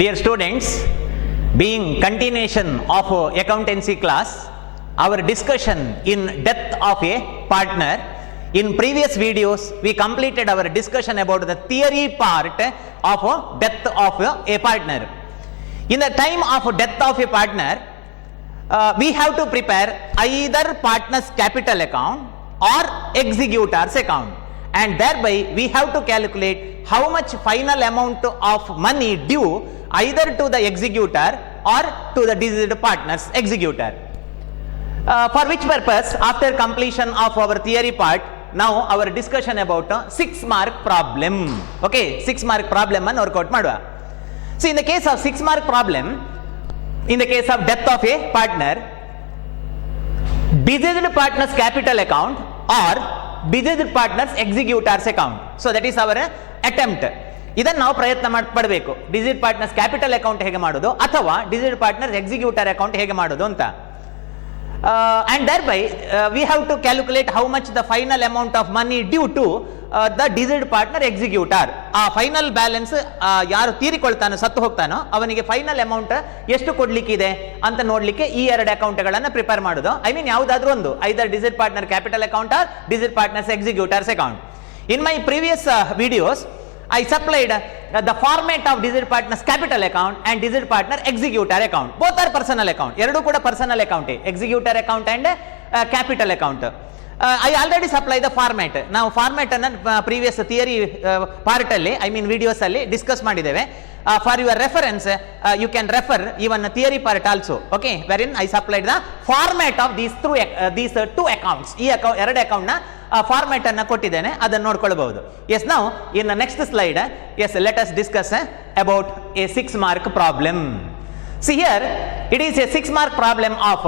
Dear students, being continuation of accountancy class, our discussion in depth of a partner. In previous videos, we completed our discussion about the theory part of death of a partner. In the time of death of a partner, we have to prepare either partner's capital account or executor's account, and thereby we have to calculate how much final amount of money due either to the executor or to the deceased partner's executor. For which purpose, after completion of our theory part, now our discussion about 6-mark problem. Okay, 6-mark problem and workout madwa. So in the case of 6-mark problem, in the case of death of a partner, deceased partner's capital account or deceased partner's executor's account. So that is our attempt. ಇದನ್ನು ನಾವು ಪ್ರಯತ್ನ ಪಡಬೇಕು. ಡಿಸಿಡ್ partners capital account ಹೇಗೆ ಮಾಡೋದು ಅಥವಾ ಡಿಸಿಡ್ partners executor account ಹೇಗೆ ಮಾಡೋದು ಅಂತ. And thereby we have to calculate how much the final amount of money due to the deceased partner executor. ಆ ಫೈನಲ್ ಬ್ಯಾಲೆನ್ಸ್ ಯಾರು ತೀರಿಕೊಳ್ತಾನೋ ಸತ್ತು ಹೋಗ್ತಾನೋ ಅವನಿಗೆ ಫೈನಲ್ ಅಮೌಂಟ್ ಎಷ್ಟು ಕೊಡ್ಲಿಕ್ಕಿದೆ ಅಂತ ನೋಡ್ಲಿಕ್ಕೆ ಈ ಎರಡು ಅಕೌಂಟ್ಗಳನ್ನು ಪ್ರಿಪೇರ್ ಮಾಡೋದು. ಐ ಮೀನ್ ಯಾವುದಾದ್ರೂ ಒಂದು either deceased partner capital account or deceased partners executors account. In my previous videos I supplied the format of deceased partner's capital account and deceased partner executor account. Both are personal account. ಎರಡು ಕೂಡ personal account. Executor account and capital account. I already supplied the format. ನಾವು ಫಾರ್ಮ್ಯಾಟ್ ಅನ್ನು previous theory part ಅಲ್ಲಿ ವಿಡಿಯೋಸ್ ಅಲ್ಲಿ ಡಿಸ್ಕಸ್ ಮಾಡಿದ್ದೇವೆ. For your reference, you can refer even theory part also. Okay, wherein I supplied the format of these two accounts. ಈ ಎರಡು ಅಕೌಂಟ್ ನ ಫಾರ್ಮ್ಯಾಟ್ ಅನ್ನು ಕೊಟ್ಟಿದ್ದೇನೆ, ಅದನ್ನು ನೋಡ್ಕೊಳ್ಬಹುದು. Yes, now in the next slide, yes, let us discuss about a 6-mark problem. See here, it is a 6-mark problem of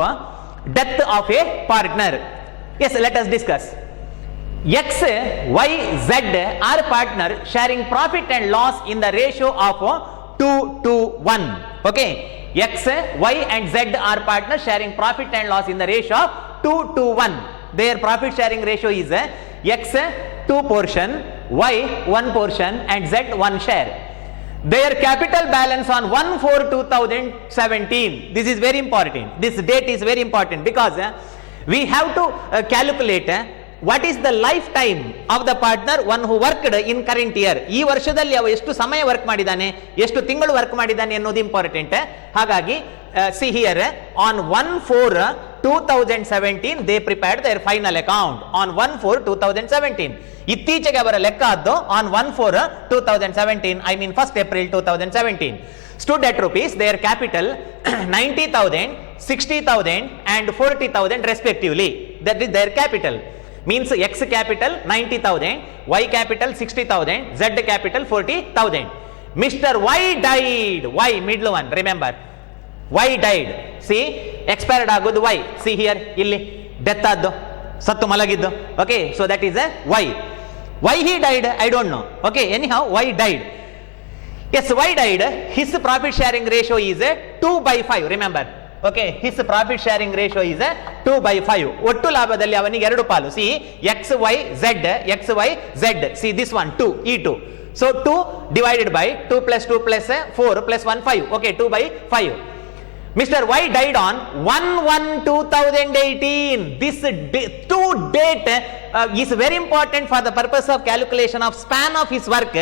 death of a partner. Yes, let us discuss. X, Y, Z are partner sharing profit and loss in the ratio of 2:1. Okay, X, Y and Z are partner sharing profit and loss in the ratio of 2:1. Their profit sharing ratio is X 2 portion, Y 1 portion and Z 1 share. Their capital balance on 1/4/2017. This is very important. This date is very important because we have to calculate what is the lifetime of the partner, one who worked in current year. ಈ ವರ್ಷದಲ್ಲಿ ಅವ ಎಷ್ಟು ಸಮಯ ವರ್ಕ್ ಮಾಡಿದ್ದಾನೆ, ಎಷ್ಟು ತಿಂಗಳು ವರ್ಕ್ ಮಾಡಿದ್ದಾನೆ ಅನ್ನೋದು ಇಂಪಾರ್ಟೆಂಟ್. ಹಾಗಾಗಿ see here, on 1/4/2017 they prepared their final account. On 1/4/2017 ಇತ್ತೀಚೆಗೆ ಅವರ ಲೆಕ್ಕ ಆದ್ದು on 1/4/2017, first April 2017, stood at rupees their capital 90,000, 60,000 and 40,000 respectively. That is their capital. Means X capital 90,000, Y capital 60,000, Z capital 40,000. Mr. Y died. Y middle one, remember. Y died. See, expired ಆಗೋದು Y. See here, ಇಲ್ಲಿ ಡೆತ್ ಆದ್ದು, ಸತ್ತು ಮಲಗಿದ್ದು. Okay, so that is a Y. Why he died, I don't know. Okay, anyhow, Y died. Yes, Y died. His profit sharing ratio is 2/5. Remember. Okay, his profit sharing ratio is 2/5. ಒಟ್ಟು ಲಾಭದಲ್ಲಿ ಅವನಿಗೆ 2 ಪಾಲು. See, X, Y, Z, X, Y, Z. See this one, 2, E2. So 2 divided by 2 plus 2 plus 4 plus 1, 5. Okay, 2/5. Mr. Y died on 1/1/2018. This to date is very important for the purpose of calculation of span of his work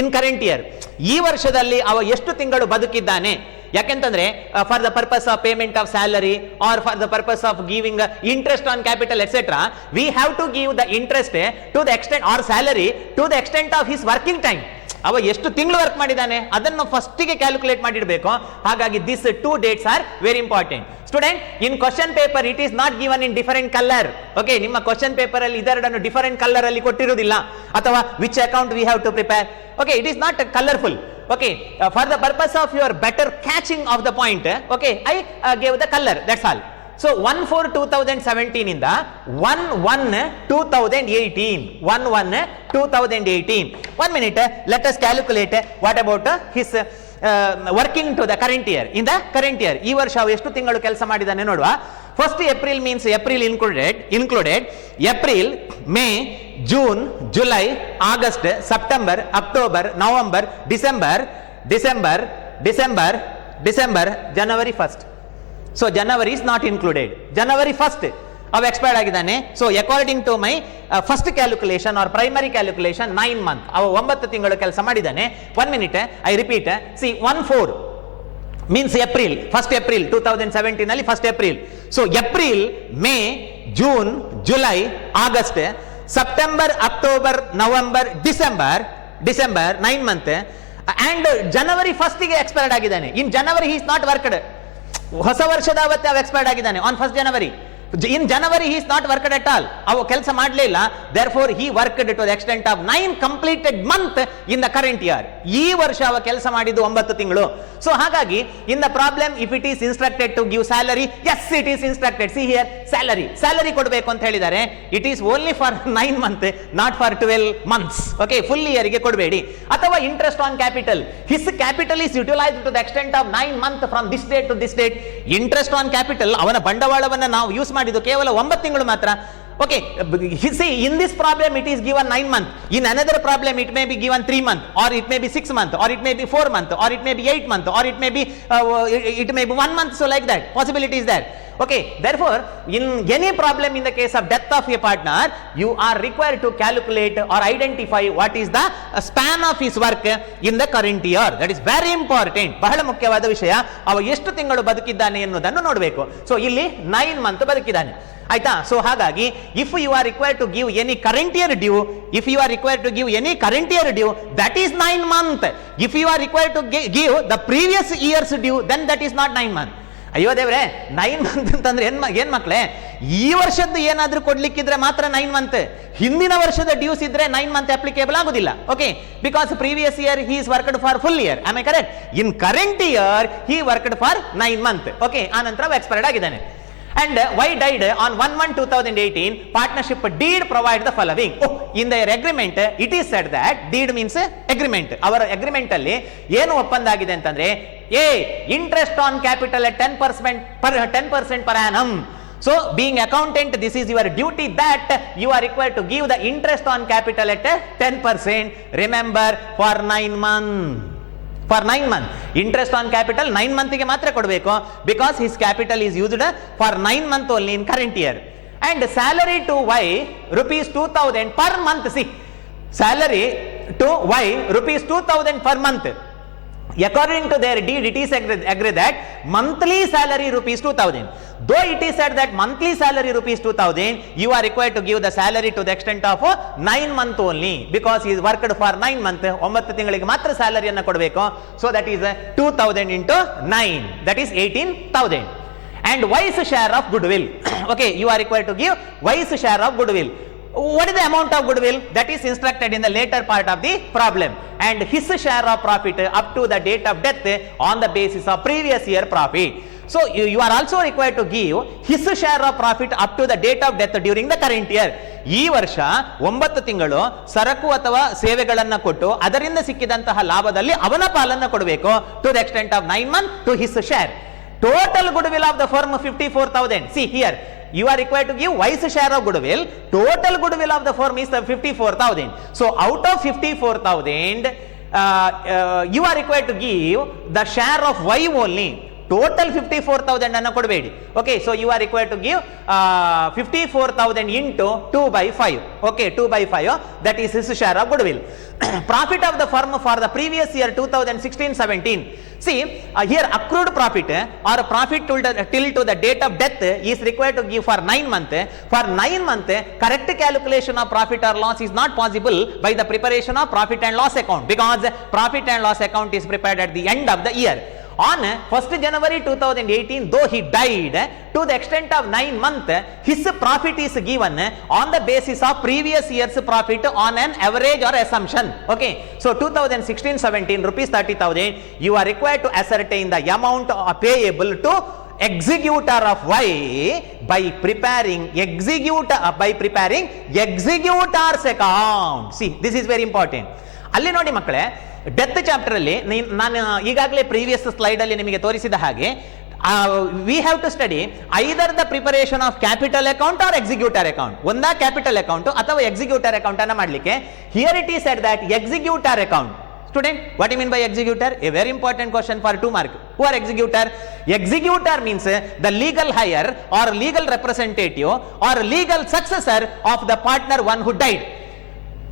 in current year. ಈ ವರ್ಷದಲ್ಲಿ ಅವ ಎಷ್ಟು ತಿಂಗಳು ಬದುಕಿದ್ದಾನೆ, ಯಾಕೆಂತಂದ್ರೆ for the purpose of payment of salary or for the purpose of giving interest on capital etcetera, we have to give the interest to the extent or salary to the extent of his working time. ಅವ ಎಷ್ಟು ತಿಂಗಳು ವರ್ಕ್ ಮಾಡಿದ್ದಾನೆ ಅದನ್ನು ಫಸ್ಟಿಗೆ calculate ಮಾಡಿಡಬೇಕು. ಹಾಗಾಗಿ this 2 dates are very important. Student, in question paper it is not given in different colour. Okay, ನಿಮ್ಮ question paper ಅಲ್ಲಿ ಇದೆರಡನ್ನು ಡಿಫರೆಂಟ್ ಕಲರ್ ಅಲ್ಲಿ ಕೊಟ್ಟಿರುವುದಿಲ್ಲ, ಅಥವಾ which account we have to prepare. Okay, it is not colourful. Okay, for the purpose of your better catching of the point, okay, I gave the color, that's all. So 1/4/2017 ಇಂದ 1/1/2018, 1/1/2018. 1 minute, let us calculate what about his working to the current year. In the current year, ಈ ವರ್ಷ ಎಷ್ಟು ತಿಂಗಳು ಕೆಲಸ ಮಾಡಿದಾನೆ ನೋಡುವ. First April means April included April, May, June, July, August, September, October, November, December, December, January 1st. So January is not included. January 1st ಅವ expired ಆಗಿದ್ದಾನೆ. So according to my first calculation or primary calculation 9 months, ಅವ 9 ತಿಂಗಳು ಕೆಲಸ ಮಾಡಿದ್ದಾನೆ. 1 minute, I repeat. See 1/4 means April, 1st April 2017 ಅಲ್ಲಿ 1st April. So April, May, June, July, August, September, October, November, December 9 months. And January 1st ಗೆ expired ಆಗಿದ್ದಾನೆ. In January he is not worked. ಹೊಸ ವರ್ಷದ ಅವತ್ತೇ ಅವ expired ಆಗಿದ್ದಾನೆ on 1st January. In January he is not worked at all. ಅವ ಕೆಲಸ ಮಾಡಲಿಲ್ಲ. Therefore he worked to the extent of 9 completed month in the current year. ಈ ವರ್ಷ ಅವ ಕೆಲಸ ಮಾಡಿದ್ದು 9 ತಿಂಗಳು. ಸೊ ಹಾಗಾಗಿ in the problem if it is instructed to give salary, yes it is instructed. See here, salary ಕೊಡಬೇಕು ಅಂತ ಹೇಳಿದ್ದಾರೆ. It is only for 9 months, not for 12 months. Okay, full year ಗೆ ಕೊಡಬೇಡಿ. ಅಥವಾ interest on capital, his capital is utilized to the extent of 9 months from this date to this date. Interest on capital, ಅವನ ಬಂಡವಾಳವನ್ನು ನಾವು ಯೂಸ್ ಮಾಡಿದ್ದು ಕೇವಲ 9 ತಿಂಗಳು ಮಾತ್ರ. Okay, see, in this problem it is given 9 months. In another problem it may be given 3 months, or it may be 6 months, or it may be 4 months, or it may be 8 months, or it may be 1 month. So like that, possibility is there. Okay, therefore in any problem in the case of death of a partner, you are required to calculate or identify what is the span of his work in the current year. That is very important. ಬಹಳ ಮುಖ್ಯವಾದ ವಿಷಯ. ಅವ ಎಷ್ಟು ತಿಂಗಳು ಬದುಕಿದ್ದಾನೆ ಎನ್ನುವುದನ್ನು ನೋಡಬೇಕು. ಸೊ ಇಲ್ಲಿ 9 months ಬದುಕಿದ್ದಾನೆ, ಆಯ್ತಾ? ಸೊ ಹಾಗಾಗಿ if you are required to give any current year due, that is 9 months. If you are required to give the previous year's due, then that is not 9 months. ಅಯ್ಯೋ ದೇವ್ರೆ, 9 months ಅಂತಂದ್ರೆ ಏನ್ ಮಕ್ಳೇ, ಈ ವರ್ಷದ್ದು ಏನಾದ್ರೂ ಕೊಡ್ಲಿಕ್ಕಿದ್ರೆ ಮಾತ್ರ 9 months. ಹಿಂದಿನ ವರ್ಷದ ಡ್ಯೂಸ್ ಇದ್ರೆ 9 months ಅಪ್ಲಿಕೇಬಲ್ ಆಗುದಿಲ್ಲ. Okay, because previous year he is worked for full year. Am I correct? In current year he worked for 9 months. Okay, ಆ ನಂತರ ಎಕ್ಸ್ಪೈರ್ಡ್ ಆಗಿದ್ದಾನೆ. And why died on 1/1/2018? Partnership deed provide the following. In their agreement it is said that, deed means agreement. ಅವರ agreement ಅಲ್ಲಿ ಏನು ಒಪ್ಪಂದ ಆಗಿದೆ ಅಂತಂದ್ರೆ, interest on capital at 10% per annum. So being accountant, this is your duty that you are required to give the interest on capital at 10%. Remember, for 9 months. Interest on capital 9 months ಗೆ ಮಾತ್ರ ಕೊಡಬೇಕು, because his capital is used for 9 months only in current year. And salary to Y rupees 2000 per month. See, salary to Y rupees 2000 per month. According to their deed it is agreed that monthly salary rupees 2000. Though it is said that monthly salary rupees 2000, you are required to give the salary to the extent of 9 months only, because he is worked for 9 months. 9 ತಿಂಗಳಿಗೆ ಮಾತ್ರ ಸ್ಯಾಲರಿಯನ್ನು ಕೊಡಬೇಕು. So that is 2000 into 9, that is 18,000. And Y's share of goodwill. Okay, you are required to give Y's share of goodwill. What is the amount of goodwill? That is instructed in the later part of the problem. And his share of profit up to the date of death on the basis of previous year profit. So you are also required to give his share of profit up to the date of death during the current year. ಈ ವರ್ಷ 9 ತಿಂಗಳು ಸರಕು ಅಥವಾ ಸೇವೆಗಳನ್ನು ಕೊಟ್ಟು ಅದರಿಂದ ಸಿಕ್ಕಿದಂತಹ ಲಾಭದಲ್ಲಿ ಅವನ ಪಾಲನ್ನು ಕೊಡಬೇಕು, to the extent of 9 months to his share. Total goodwill of the firm 54,000. See here, you are required to give Y's share of goodwill. Total goodwill of the firm is 54,000. So out of 54,000, you are required to give the share of Y only. Total 54,000 ಅನ್ನು ಕೊಡಬೇಡಿ. Okay, so you are required to give 54,000 into 2/5. Okay, 2/5, that is his share of goodwill. Profit of the firm for the previous year 2016-17. See, here accrued profit or profit till to the date of death is required to give for 9 months. For 9 months, correct calculation of profit or loss is not possible by the preparation of profit and loss account, because profit and loss account is prepared at the end of the year. On 1st January 2018, though he died, to the extent of 9 months, his profit is given on the basis of previous year's profit on an average or assumption. Okay, so 2016-17 rupees 30,000, you are required to ascertain the amount payable to executor of Y by preparing executor's account. See, this is very important. ಅಲ್ಲಿ ನೋಡಿ ಮಕ್ಕಳೇ, death chapter ಅಲ್ಲಿ ನಾನು ಈಗಾಗಲೇ previous slide ಅಲ್ಲಿ ನಿಮಗೆ ತೋರಿಸಿದ ಹಾಗೆ, we have to study either the preparation of capital account or executor account. ಒಂದಾ ಕ್ಯಾಪಿಟಲ್ ಅಕೌಂಟ್ ಅಥವಾ ಎಕ್ಸಿಕ್ಯೂಟರ್ ಅಕೌಂಟ್ ಅನ್ನ ಮಾಡಲಿಕ್ಕೆ here it is said that executor account. Student, what do you mean by executor? A very important question for 2 mark. Who are executor? Executor means the legal hire or legal representative or legal successor of the partner one who died.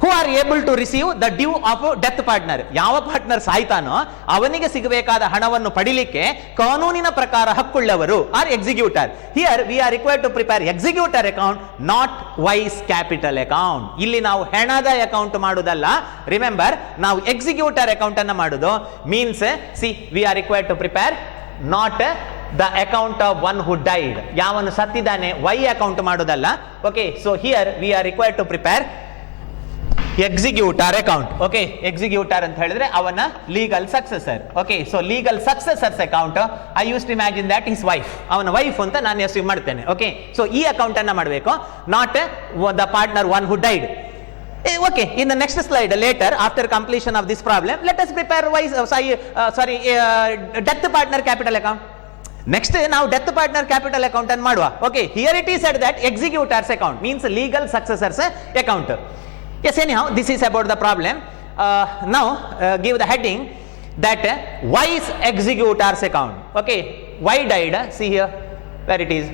Who are able to receive the due of death partner. ಯಾವ partner ಸಾಯ್ತಾನೋ ಅವನಿಗೆ ಸಿಗಬೇಕಾದ ಹಣವನ್ನು ಪಡಿಲಿಕ್ಕೆ ಕಾನೂನಿನ ಪ್ರಕಾರ ಹಕ್ಕುಳ್ಳವರು are executor. Here we are required to prepare executor account, not Y's capital account. ಇಲ್ಲಿ ನಾವು ಹೆಣದ ಅಕೌಂಟ್ ಮಾಡುವುದಲ್ಲ. ರಿಮೆಂಬರ್, ನಾವು ಎಕ್ಸಿಕ್ಯೂಟರ್ ಅಕೌಂಟ್ ಅನ್ನು ಮಾಡುದು. Means see we are required to prepare not the account of one who died. ಯಾವನು ಸತ್ತಿದ್ದಾನೆ Y account ಮಾಡುವುದಲ್ಲ. Okay, so here we are required to prepare executor account. Okay, executor ಅಂತ ಹೇಳಿದ್ರೆ ಅವನ legal successor. Okay, so legal successors account I used to imagine that his wife, ಅವನ wife ಅಂತ ನಾನು ಅಸ್ಯೂಮ್ ಮಾಡ್ತೇನೆ. ಓಕೆ, ಸೊ ಈ ಅಕೌಂಟ್ ಅನ್ನ ಮಾಡಬೇಕು, not the partner one who died. Okay, in the next slide later, after completion of this problem, let us prepare death partner capital account. Next now death partner capital account and ಮಾಡುವ. Okay, here it is said that executors account means legal successors account. Yes, anyhow, this is about the problem. Now give the heading that wise executors account. Okay, Y died, see here where it is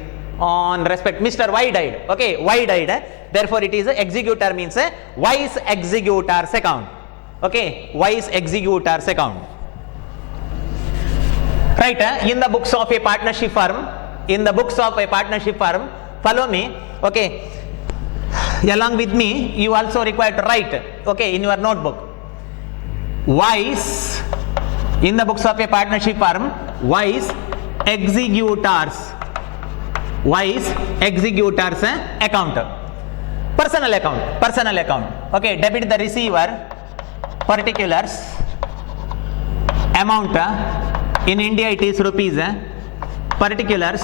on respect Mr. Y died. Okay, Y died, therefore it is executor means wise executors account. Okay, wise executors account. Right, in the books of a partnership firm, follow me. Okay, along with me you also require to write, okay, in your notebook, wise, in the books of a partnership firm, wise executors account. Personal account. Okay, debit the receiver particulars, amount in India it is rupees, particulars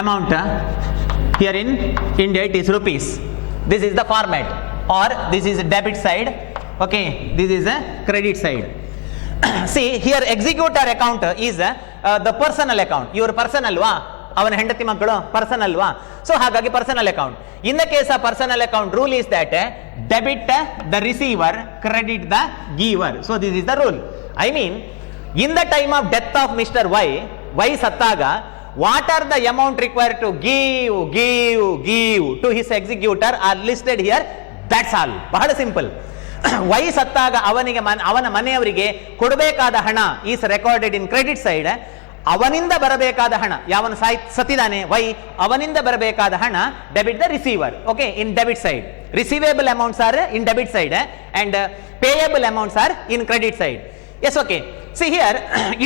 amount here in India it is rupees. This is the format, or this is debit side. Okay, this is a credit side. See here executor account is the personal account. Your personal va, ಅವನ ಹೆಂಡತಿ ಮಕ್ಕಳು ಪರ್ಸನ್ ಅಲ್ವಾ, so ಹಾಗಾಗಿ personal account. In the case of personal account rule is that debit the receiver, credit the giver. So this is the rule. I mean in the time of death of mister Y ಸತ್ತಾಗ what are the amount required to give to his executor are listed here. That's all. ಬಹಳ simple. Y ಸತ್ತಾಗ ಅವನ ಮನೆಯವರಿಗೆ ಕೊಡಬೇಕಾದ ಹಣ is recorded in credit side. ಅವನಿಂದ ಬರಬೇಕಾದ ಹಣ, ಯಾವನು ಸತ್ತಿದ್ದಾನೆ ವೈ, ಅವನಿಂದ ಬರಬೇಕಾದ ಹಣ debit the receiver. Okay, in debit side. Receivable amounts are in debit side and payable amounts are in credit side. Yes, okay. See here,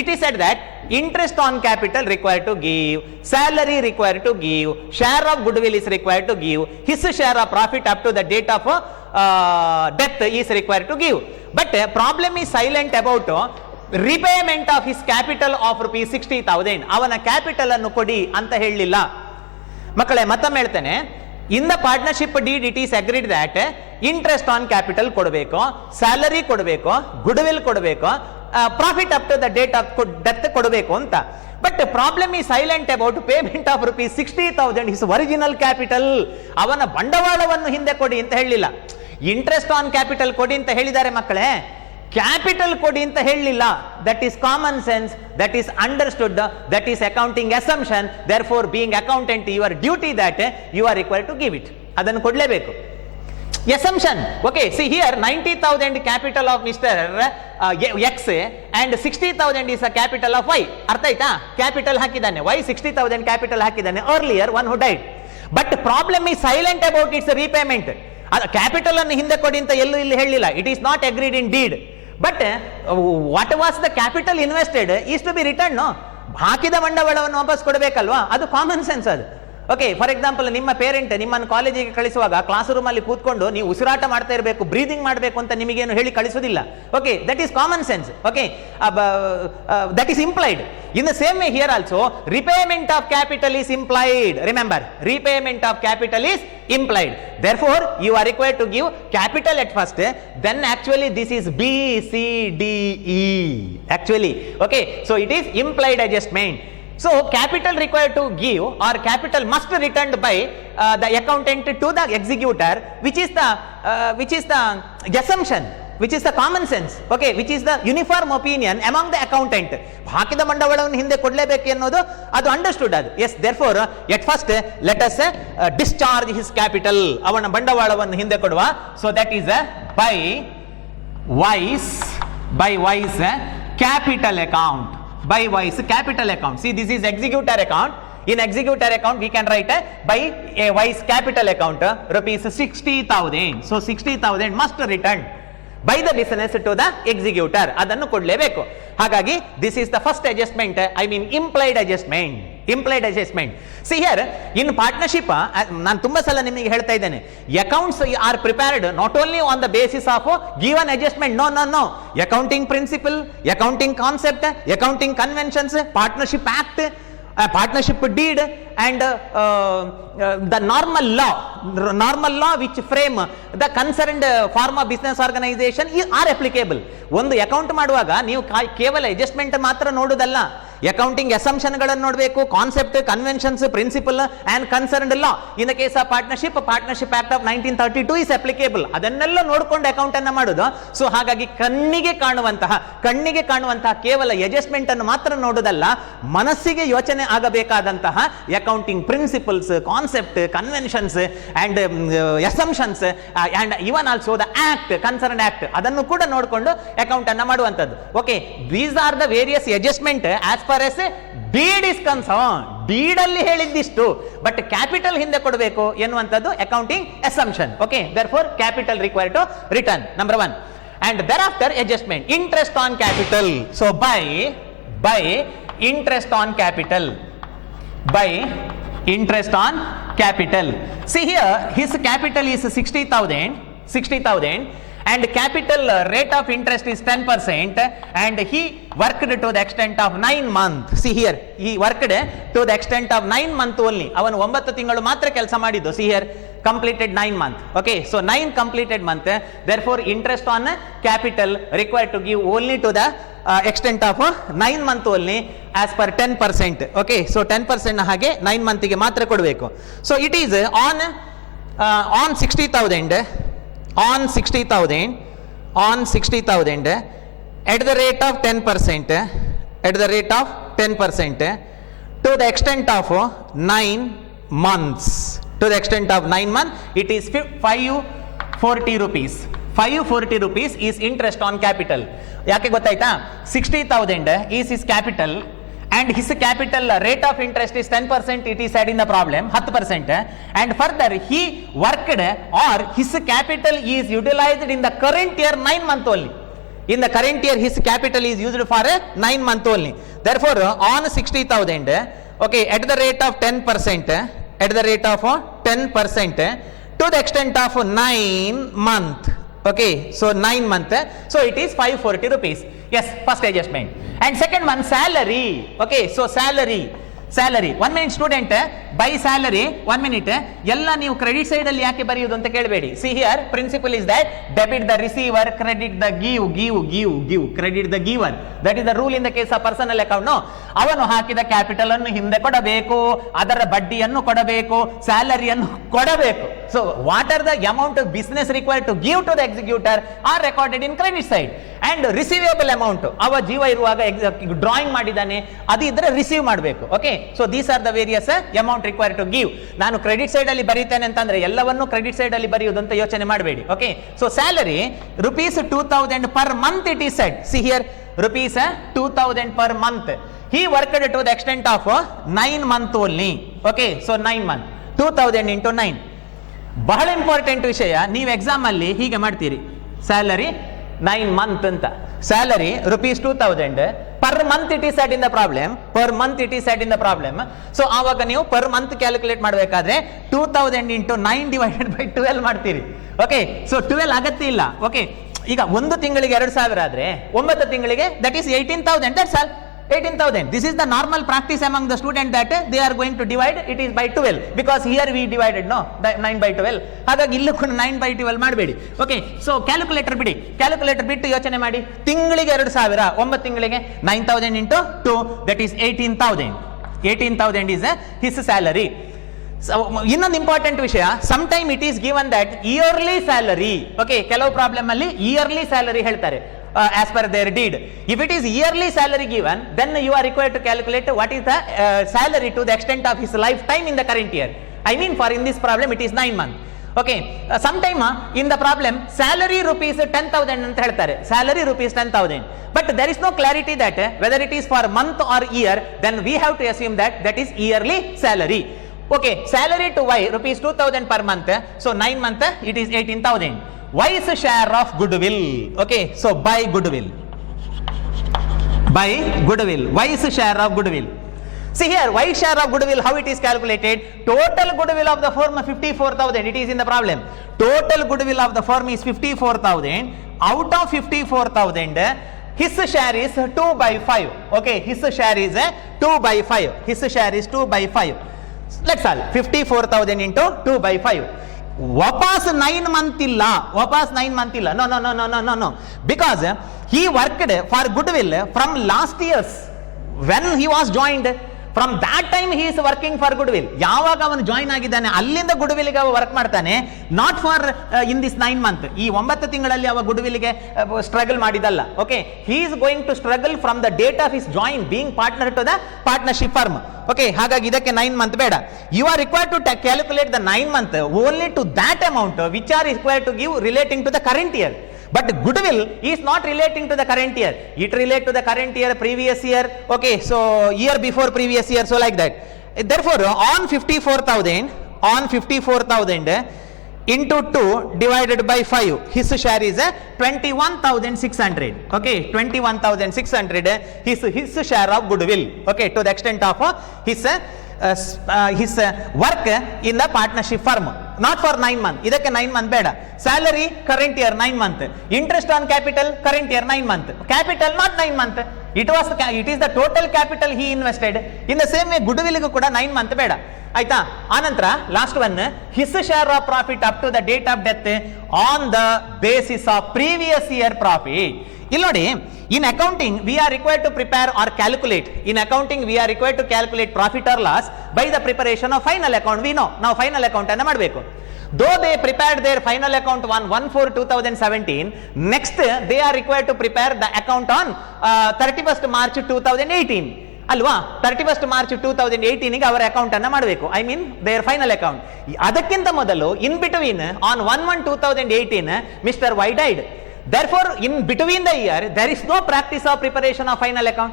it is said that interest on capital required to give, salary required to give, share of goodwill is required to give, his share of profit up to the date of death is required to give. But problem is silent about repayment of his capital of rupees 60,000. ಅವನ capital ಅನ್ನು ಕೊಡಿ ಅಂತ ಹೇಳಲಿಲ್ಲ. ಮಕ್ಕಳೇ ಮತ್ತೊಮ್ಮೆ ಹೇಳ್ತೇನೆ, in the partnership deed it is agreed that interest on capital ಕೊಡಬೇಕು, salary ಕೊಡಬೇಕು, ಗುಡ್ ವಿಲ್ ಕೊಡಬೇಕು, profit up to the date of death ಕೊಡಬೇಕು ಅಂತ. But problem is silent about payment of rupees 60,000 his original capital. ಅವನ ಬಂಡವಾಳವನ್ನು ಹಿಂದೆ ಕೊಡಿ ಅಂತ ಹೇಳಲಿಲ್ಲ. ಇಂಟ್ರೆಸ್ಟ್ ಆನ್ ಕ್ಯಾಪಿಟಲ್ ಕೊಡಿ ಅಂತ ಹೇಳಿದ್ದಾರೆ ಮಕ್ಕಳೇ, ಕ್ಯಾಪಿಟಲ್ ಕೊಡಿ ಅಂತ ಹೇಳಲಿಲ್ಲ. That is common sense, that is understood, that is accounting assumption. Therefore being accountant your duty that you are required to give it. ಅದನ್ನು ಕೊಡಲೇಬೇಕು. Assumption. Okay, see here 90,000 capital of mister X and 60,000 is a capital of Y. ಅರ್ಥ ಆಯ್ತಾ? Capital ಹಾಕಿದ್ದಾನೆ Y, 60,000 capital ಹಾಕಿದ್ದಾನೆ earlier one who died. But problem is silent about its repayment. Capital ಅನ್ನು ಹಿಂದೆ ಕೊಡಿ ಅಂತ ಎಲ್ಲೂ ಇಲ್ಲಿ ಹೇಳಲಿಲ್ಲ. It is not agreed in deed. But what was the capital invested is to be return. ಹಾಕಿದ ಬಂಡವಾಳವನ್ನು ವಾಪಸ್ ಕೊಡಬೇಕಲ್ವಾ? ಅದು ಕಾಮನ್ ಸೆನ್ಸ್ ಅದು. ಓಕೆ, ಫಾರ್ ಎಕ್ಸಾಂಪಲ್ ನಿಮ್ಮ ಪೇರೆಂಟ್ ನಿಮ್ಮನ್ನು ಕಾಲೇಜಿಗೆ ಕಳಿಸುವಾಗ ಕ್ಲಾಸ್ ರೂಮ್ ಅಲ್ಲಿ ಕೂತ್ಕೊಂಡು ನೀವು ಉಸಿರಾಟ ಮಾಡ್ತಾ ಇರಬೇಕು, ಬ್ರೀದಿಂಗ್ ಮಾಡಬೇಕು ಅಂತ ನಿಮಗೇನು ಹೇಳಿ ಕಳಿಸೋದಿಲ್ಲ. Okay, that is common sense. Okay, that is implied. In the same way here also repayment of capital is implied. Remember, repayment of capital is implied. Therefore you are required to give capital at first, then actually this is B C D E actually. Okay, so it is implied adjustment. So capital required to give or capital must returned by the accountant to the executor, which is the assumption, which is the common sense, okay, which is the uniform opinion among the accountant. ಹಾಕಿದ ಬಂಡವಾಳವನ್ನು ಹಿಂದೆ ಕೊಡಲೇಬೇಕು ಅನ್ನೋದು ಅದು understood ಅದು. Yes, therefore at first let us discharge his capital, ಅವನ ಬಂಡವಾಳವನ್ನು ಹಿಂದೆ ಕೊಡುವ. So that is by wise capital account, by wise capital account. See, this is executor account. In executor account we can write by a wise capital account rupees 60,000. So 60,000 must return by the business to the executor, ಅದನ್ನು ಕೊಡಲೇಬೇಕು. ಹಾಗಾಗಿ this is the first adjustment, I mean implied adjustment. See here in partnership, ನಾನು ತುಂಬಾ ಸಲ ನಿಮಗೆ ಹೇಳ್ತಾ ಇದ್ದೇನೆ, accounts are prepared not only on the basis of given adjustment. No, accounting principle, accounting concept, accounting conventions, partnership act, partnership deed, and the normal law which frame the concerned form of business organization are applicable. ಒಂದು account ಮಾಡುವಾಗ ನೀವು ಕೇವಲ adjustment ಮಾತ್ರ ನೋಡುವುದಲ್ಲ, accounting ಅಸಂಪ್ಷನ್ಗಳನ್ನು ನೋಡಬೇಕು, concept, conventions, principle and concerned law. In the case of partnership act of 1932 is applicable. ಅದನ್ನೆಲ್ಲ ನೋಡಿಕೊಂಡು ಅಕೌಂಟ್ ಅನ್ನು ಮಾಡುದು. ಸೊ ಹಾಗಾಗಿ ಕಣ್ಣಿಗೆ ಕಾಣುವಂತಹ ಕೇವಲ ಅಡ್ಜಸ್ಟ್ಮೆಂಟ್ ಅನ್ನು ಮಾತ್ರ ನೋಡುವುದಲ್ಲ, ಮನಸ್ಸಿಗೆ ಯೋಚನೆ ಆಗಬೇಕಾದಂತಹ accounting principles, concept, conventions and assumptions and even also the act, concerned act, ಅದನ್ನು ಕೂಡ ನೋಡಿಕೊಂಡು ಅಕೌಂಟ್ ಅನ್ನ ಮಾಡುವಂತದ್ದು. Okay, these are the various adjustment as far as deed is concern. Deed ಅಲ್ಲಿ ಹೇಳಿದ್ದಿಷ್ಟು, ಬಟ್ ಕ್ಯಾಪಿಟಲ್ ಹಿಂದೆ ಕೊಡಬೇಕು ಎನ್ನುವಂಥದ್ದು accounting assumption. Okay, therefore capital required to return, number 1. And thereafter adjustment, interest on capital. So by interest on capital, by interest on capital. See here, his capital is 60,000 and capital rate of interest is 10%, and he worked to the extent of 9 months. See here, he worked to the extent of 9 months only. ಅವನು 9 ತಿಂಗಳು ಮಾತ್ರ ಕೆಲಸ ಮಾಡಿದ್ದು. See here, completed 9 months. Okay, so 9 completed month, therefore interest on capital required to give only to the extent of 9 months only as per 10%. Okay, so 10% ಹಾಗೆ 9 ಮಂತಿಗೆ ಮಾತ್ರ ಕೊಡಬೇಕು. So it is on 60,000 at the rate of 10%, to the extent of 9 months. To the extent of 9 months, it is 540 rupees. 540 rupees is interest on capital. ಯಾಕೆ ಗೊತ್ತಾಯ್ತಾ? 60,000 is his capital, and his capital rate of interest is 10%, it is said in the problem, 10%, and further he worked or his capital is utilized in the current year 9 months only. In the current year his capital is used for 9 months only. Therefore on 60,000, okay, at the rate of 10%, to the extent of 9 months. Okay, so 9 months, so it is 540 rupees. Yes, first adjustment. And second one, salary. Okay, so salary. 1 minute student, by salary, 1 minute, ಎಲ್ಲ ನೀವು credit side ಅಲ್ಲಿ ಯಾಕೆ ಬರೆಯುವುದು ಅಂತ ಕೇಳಬೇಡಿ. See here, principle is that debit the receiver, credit the give, credit the giver. That is the rule in the case of personal account. No, ಅವನು ಹಾಕಿದ ಕ್ಯಾಪಿಟಲ್ ಅನ್ನು ಹಿಂದೆ ಕೊಡಬೇಕು, ಅದರ ಬಡ್ಡಿಯನ್ನು ಕೊಡಬೇಕು, ಸ್ಯಾಲರಿಯನ್ನು ಕೊಡಬೇಕು. So what are the amount of business required to give to the executor are recorded in credit side, and receivable amount ಅವ ಜೀವ ಇರುವಾಗ ಡ್ರಾಯಿಂಗ್ ಮಾಡಿದ್ದಾನೆ, ಅದು ಇದ್ರೆ ರಿಸೀವ್ ಮಾಡಬೇಕು. Okay, so these are the various amount required to give. ನಾನು credit side ಅಲ್ಲಿ ಬರೀತೇನೆ ಅಂತಂದ್ರೆ ಎಲ್ಲವನ್ನು ಕ್ರೆಡಿಟ್ ಸೈಡ್ ಅಲ್ಲಿ ಬರೆಯುವುದು ಅಂತ ಯೋಚನೆ ಮಾಡಬೇಡಿ. Okay, so salary rupees 2,000 per month it is said. See here, rupees 2,000 per month. He worked to the extent of 9 months only. Okay, so 9 months, 2,000 into 9. ಬಹಳ ಇಂಪಾರ್ಟೆಂಟ್ ವಿಷಯ, ನೀವು ಎಕ್ಸಾಮ್ ಅಲ್ಲಿ ಹೀಗೆ ಮಾಡ್ತೀರಿ, ಸ್ಯಾಲರಿ 9 months ಅಂತ, salary rupees 2,000 per month it is said in the problem. So ಆವಾಗ ನೀವು per month calculate ಮಾಡಬೇಕಾದ್ರೆ 2,000 into 9 divided by 12 ಮಾಡ್ತೀರಿ. ಓಕೆ, ಸೊ 12 ಅಗತ್ಯ ಇಲ್ಲ. ಓಕೆ, ಈಗ 1 ತಿಂಗಳಿಗೆ 2,000 ಆದ್ರೆ 9 ತಿಂಗಳಿಗೆ that is 18,000. That's all. 18,000. This is the normal practice among the student that they are going to divide it is by 12, because here we divided 9 by 12. ಹಾಗಾಗಿ ಇಲ್ಲೂ ಕೂಡ 9 by 12 ಮಾಡಬೇಡಿ. ಓಕೆ, ಸೊ ಕ್ಯಾಲ್ಕುಲೇಟರ್ ಬಿಟ್ಟು ಯೋಚನೆ ಮಾಡಿ. ತಿಂಗಳಿಗೆ 2,000, 9 ತಿಂಗಳಿಗೆ 9,000 into 2, that is 18,000. 18,000 is his salary. ಇನ್ನೊಂದು ಇಂಪಾರ್ಟೆಂಟ್ ವಿಷಯ, some time it is given that yearly salary. Okay, ಕೆಲವು ಪ್ರಾಬ್ಲಮ್ ಅಲ್ಲಿ ಇಯರ್ಲಿ ಸ್ಯಾಲರಿ ಹೇಳ್ತಾರೆ as per their deed. If it is yearly salary given, then you are required to calculate what is the salary to the extent of his lifetime in the current year. I mean, for in this problem it is 9 months. Okay, sometime in the problem salary rupees 10,000 ಅಂತ ಹೇಳ್ತಾರೆ, salary rupees 10,000, but there is no clarity that whether it is for month or year, then we have to assume that that is yearly salary. Okay, salary to Y rupees 2,000 per month, so 9 month it is 18,000. Y's share of goodwill. Okay, so by goodwill, Y's share of goodwill. See here, Y share of goodwill, how it is calculated? Total goodwill of the firm 54,000. It is in the problem. Total goodwill of the firm is 54,000. Out of 54,000, his share is 2 by 5. Okay, his share is 2 by 5. His share is 2 by 5. Let's solve. 54,000 into 2 by 5. ವಾಪಸ್ 9 ಮಂತ್ ಇಲ್ಲ, no, because he worked for goodwill from last years when he was joined. From that time he is working for goodwill. ಯಾವಾಗ ಅವನು ಜಾಯಿನ್ ಆಗಿದ್ದಾನೆ ಅಲ್ಲಿಂದ ಗುಡ್ವಿಲ್ ಗೆ ಅವ work ಮಾಡ್ತಾನೆ, not for in this 9 month. ಈ 9 ತಿಂಗಳಲ್ಲಿ ಅವ ಗುಡ್ವಿಲ್ ಗೆ ಸ್ಟ್ರಗಲ್ ಮಾಡಿದಲ್ಲ. Okay, he is going to struggle from the date of his join being partner to the partnership firm. Okay, ಹಾಗಾಗಿ ಇದಕ್ಕೆ 9 ಮಂತ್ ಬೇಡ. You are required to calculate the 9 month only to that amount which are required to give relating to the current year. But goodwill is not relating to the current year. It relates to the current year, previous year. Okay, so year before previous year, so like that. Therefore, on 54,000 into 2 divided by 5, his share is 21,600. Okay, 21,600 his share of goodwill. Okay, to the extent of his work in the partnership firm, not for 9 months. ಇದಕ್ಕೆ 9 month ಬೇಡ. Salary current year 9 month, interest on capital current year 9 month, capital not 9 month. It is the total capital he invested. In the same way goodwill ಗೂ ಕೂಡ 9 month ಬೇಡ. ಆಯ್ತಾ? ಆನಂತರ last one, his share of profit up to the date of death on the basis of previous year profit. ಇಲ್ಲಿ ನೋಡಿ, in accounting we are required to prepare or calculate. In accounting we are required to calculate profit or loss by the preparation of final account. We know ನಾವು final account ಅನ್ನು ಮಾಡಬೇಕು. Though they prepared their final account on 1/4/2017, next they are required to prepare the account on 31st March 2018. ಅಲ್ವಾ? 31st March 2018 ಗೆ ಅವರ account ಅನ್ನ ಮಾಡಬೇಕು. I mean their final account. ಅದಕ್ಕಿಂತ ಮೊದಲು in between on 1/1/2018 mister Y died. Therefore, in between the year, there is no practice of preparation of final account.